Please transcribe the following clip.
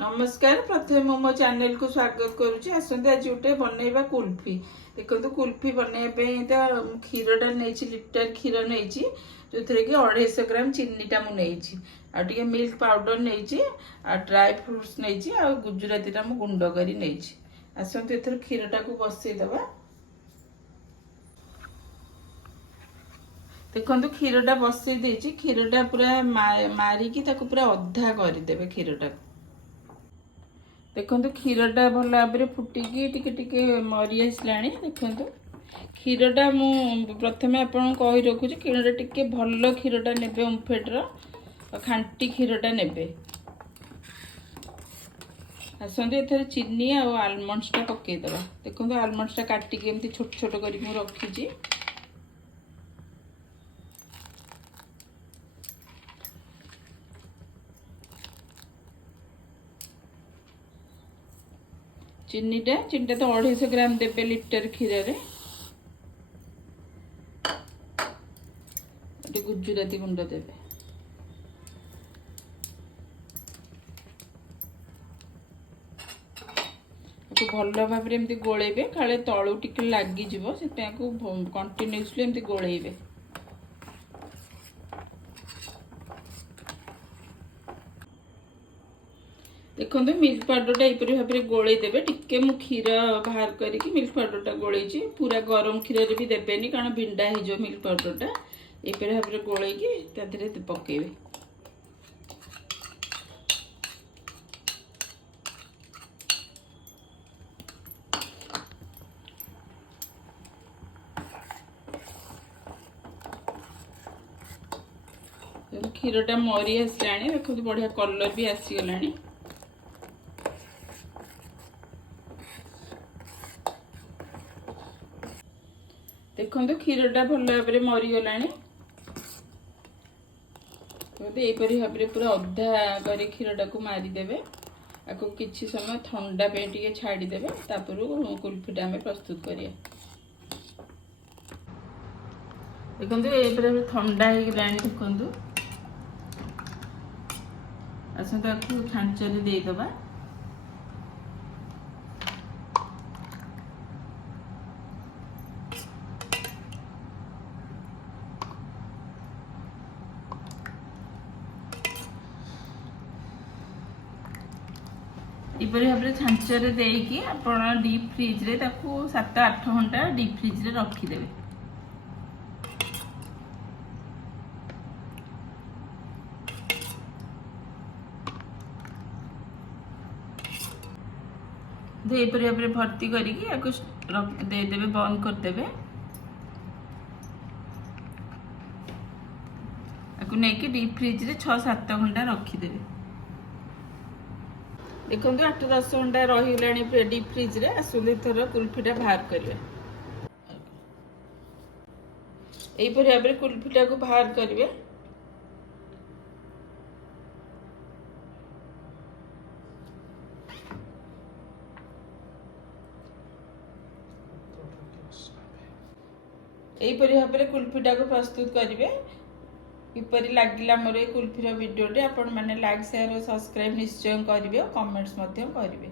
नमस्कार प्रथम मो चैनल को स्वागत करुच्ची आसते आज गोटे बनइबा कुल्फी देखो कुल्फी बनइबा तो क्षीरटा नहीं लिटर क्षीर नहीं जो थे कि 250 ग्राम चीनीटा मुझे मिल्क पाउडर नहीं ड्राई फ्रुट्स नहीं आ गुजराती मु गुंड कर आसतु एथर क्षीरटा को बसईदबा। देखो क्षीरटा बसई देछि क्षीरटा पूरा मारिकी पूरा अधा करदे क्षीरटा। देखो क्षीरटा भल भाव फुटिकी टिके टिके मरी आसला। देखो क्षीरटा मु प्रथम आपन कही रखुची क्षीरटा टिके भल क्षीरटा नेबे ओमफेड्र खांटी क्षीरटा नेबे। आसतु एथर चीनी आ आलमंड्सटा पकईदबा। देखो आलमंड्सटा काटिकी एमती छोट छोट करी मु रखीची। चीनीटा तो 250 ग्राम देबे लिटर क्षीर रे। गुजराती गुंड देबे। भल भाव एमती गोलेबे काले तलू टिके लगी जीवो से कंटिन्यूअसली एमती गोलेबे। देखो मिल्क पाउडरटा यपरी भाव में गोले देवे टिके मु क्षीर बाहर करके मिल्क पाउडरटा गोलेची पूरा गरम क्षीर भी देवेनि कारण बिंडा हो मिल्क पाउडरटा यपरी भाव में गोलेकी तादरे पकेबे। क्षीरटा मरी आसला। देखो बढ़िया कलर भी आसीगला। देखो क्षीरटा भल भाव में मरीगला। यपरी भाव में पूरा अधा कर क्षीरटा को मारिदेवे। आपको किसी समय ठंडा पे छाड़देवे तापर कुल्फीटा आम प्रस्तुत करिया। देखो ये ठंडा हो गला। देखो आसता छांचरे देदबा। इपरी भाव में छांचरे देकी आपण डीप फ्रिज रे 7-8 घंटा डीप फ्रिज रे रखीदेवे। यपरी भाव में भर्ती करदेवे बंद करदेवे। नहीं डीप फ्रिज रे 6-7 घंटा रखीदेवे। देखो 8-10 घंटा रहीगला डीप फ्रिज रे। आसुले थर कुल्फीटा बाहर करिवे। एपरी भाव में कुल्फीटा को बाहर करिवे। यहीपरी भाव में कुल्फीटा को प्रस्तुत करेंगे। किपरि लगिला मोर कुल्फीर वीडियोटे आपण मैंने लाइक शेयर और सब्सक्राइब निश्चय करेंगे और कमेंट्स करेंगे।